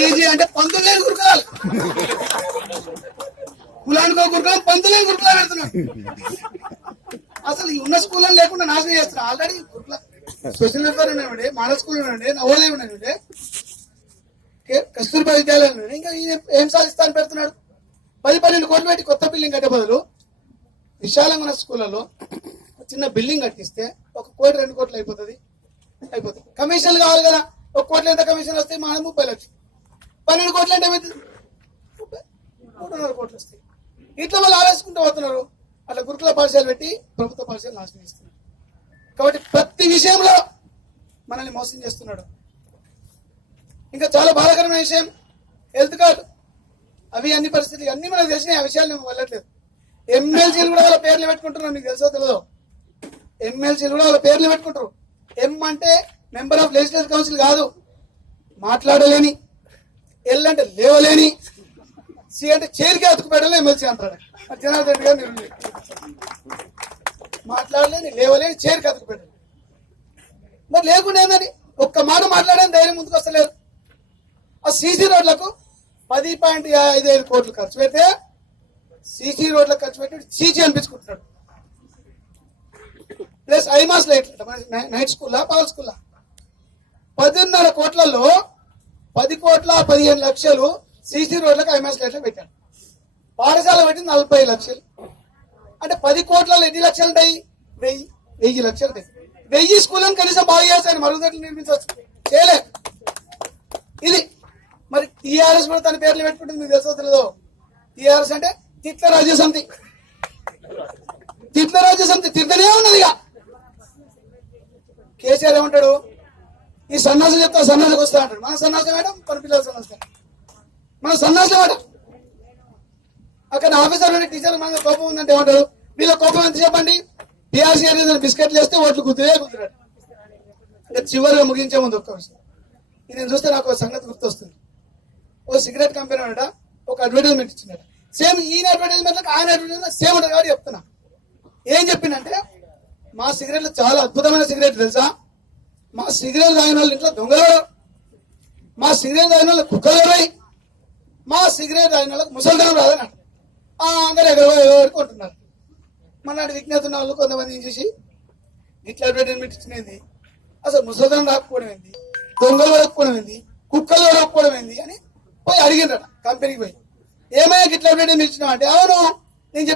College అంటే పంతులు లేని గురుకులాలు, కులానికో గురుకులం పంతులు లేని గురుకులాలు పెడుతున్నాడు. అసలు ఉన్న స్కూల్లో లేకుండా నాశనం చేస్తున్నా. ఆల్రెడీ గురుకుల సోషల్ వెల్ఫేర్ ఉన్నాయండి, మోడల్ స్కూల్ ఉన్నాయండి, నవోదయం ఉన్నాయండి, కస్తూర్బా విద్యాలయాలు ఉన్నాయి. ఇంకా ఏం సాధిస్తాను పెడుతున్నాడు. 10-12 కోట్లు పెట్టి కొత్త బిల్డింగ్ కట్టే బదులు విశాలంగా ఉన్న స్కూళ్ళలో చిన్న బిల్డింగ్ కట్టిస్తే 1 కోటి 2 కోట్లు అయిపోతుంది. కమిషన్లు కావాలి కదా, 1 కోట్ల ఎంత కమిషన్ వస్తాయి? మనం 30 లక్షలు. 12 కోట్లు అంటే ఏమవుతుంది? 3.5 కోట్లు వస్తాయి. ఇట్లా వాళ్ళు ఆలోచించుకుంటూ పోతున్నారు. అట్లా గురుకుల పాఠశాల పెట్టి ప్రభుత్వ పాఠశాల నాశనం చేస్తున్నారు. కాబట్టి ప్రతి విషయంలో మనల్ని మోసం చేస్తున్నాడు. ఇంకా చాలా బాధాకరమైన విషయం హెల్త్ కార్డు. అవి అన్ని పరిస్థితులు అన్ని మనకు తెలిసిన ఆ విషయాలు మేము వెళ్ళట్లేదు. ఎమ్మెల్సీలు కూడా వాళ్ళ పేర్లు పెట్టుకుంటున్నారు. మీకు తెలుసో తెలియదో, ఎమ్మెల్సీలు కూడా వాళ్ళ పేర్లు పెట్టుకుంటారు. ఎం అంటే మెంబర్ ఆఫ్ లెజిస్లేటివ్ కౌన్సిల్ కాదు, మాట్లాడలేని. ఎల్ అంటే లేవలేని. సి అంటే చైర్కి అతుకుపెట్టాలని ఎమ్మెల్సీ అంటాడు. జనార్దన్ రెడ్డి గారు నిర్ణయం. మాట్లాడలేని, లేవలేని, చైర్కి అతుకుపెట్టాలి. మరి లేకుండా ఏందని ఒక్క మాట మాట్లాడని ధైర్యం ముందుకు వస్తలేదు. ఆ సీసీ రోడ్లకు 10.55 కోట్లు ఖర్చు పెడితే సీసీ రోడ్లకు ఖర్చు పెట్టి సీసీ అనిపించుకుంటున్నాడు. ప్లస్ ఐమాస్ లైట్ నైట్ స్కూల్లా పవర్ స్కూల్లా 10.5 కోట్లలో 10,15,00,000 సీసీ రోడ్లకు ఐమాస్ లైట్లు పెట్టాడు. పాఠశాల పెట్టి 40 లక్షలు. అంటే 10 కోట్లలో ఎన్ని లక్షలు ఉంటాయి? 1000 లక్షలు ఉంటాయి. 1000 స్కూళ్ళని కనీసం బాగు చేస్తాను, మరుగుదొడ్లు నిర్మించవచ్చు, చేయలే. ఇది మరి టీఆర్ఎస్ కూడా తన పేర్లు పెట్టుకుంటుంది. మీకు తెలుసో తెలియదో, టీఆర్ఎస్ అంటే తిట్ల రాజ్య సమితి. తిట్ల రాజ్య సమితి తిట్టనే ఉన్నది. ఇక కేసీఆర్ ఏమంటాడు? ఈ సన్నాసం చెప్తా సన్నాసికి వస్తా అంటాడు. మన సన్నాసం మేడం, మన పిల్లల సన్నాసం, మన సన్నాసం మేడం. అక్కడ ఆఫీసర్ టీచర్ మన కోపం ఉందంటే ఏమంటాడు? వీళ్ళ కోపం ఎంత చెప్పండి? టీఆర్సీ బిస్కెట్లు వేస్తే ఓట్లు కుదిరాడు. అంటే చివరిగా ముగించే ముందు ఒక్క విషయం నేను చూస్తే నాకు ఒక సంగతి గుర్తొస్తుంది. ఓ సిగరెట్ కంపెనీ అనట ఒక అడ్వర్టైజ్మెంట్ ఇచ్చినట. సేమ్ ఈయన అడ్వర్టైజ్మెంట్ ఆయన అడ్వర్టైజ్మెంట్ సేమ్ ఉంటుంది కాబట్టి చెప్తున్నా. ఏం చెప్పిందంటే, మా సిగరెట్లు చాలా అద్భుతమైన సిగరెట్లు తెలుసా, మా సిగరెట్ తాగిన వాళ్ళు ఇంట్లో దొంగలు, మా సిగరెట్ తాగిన వాళ్ళు కుక్కలు, మా సిగరెట్ తాగిన వాళ్ళకి ముసలిదనం రాదని అందరూ ఎగరకుంటున్నారు. మనాటి విజ్ఞత ఉన్న వాళ్ళు కొంతమంది చూసి ఇట్లా అడ్వర్టైజ్మెంట్ ఇచ్చినది, అసలు ముసలిదనం రాకపోవడం ఏంది, దొంగలు రాకపోవడం ఏంది, కుక్కలు రాకపోవడం ఏంది అని పోయి అడిగిండ్రట కంపెనీకి పోయి. ఏమైనా ఇట్లా అడ్వర్టైజ్మెంట్ ఇచ్చినావు అంటే, అవును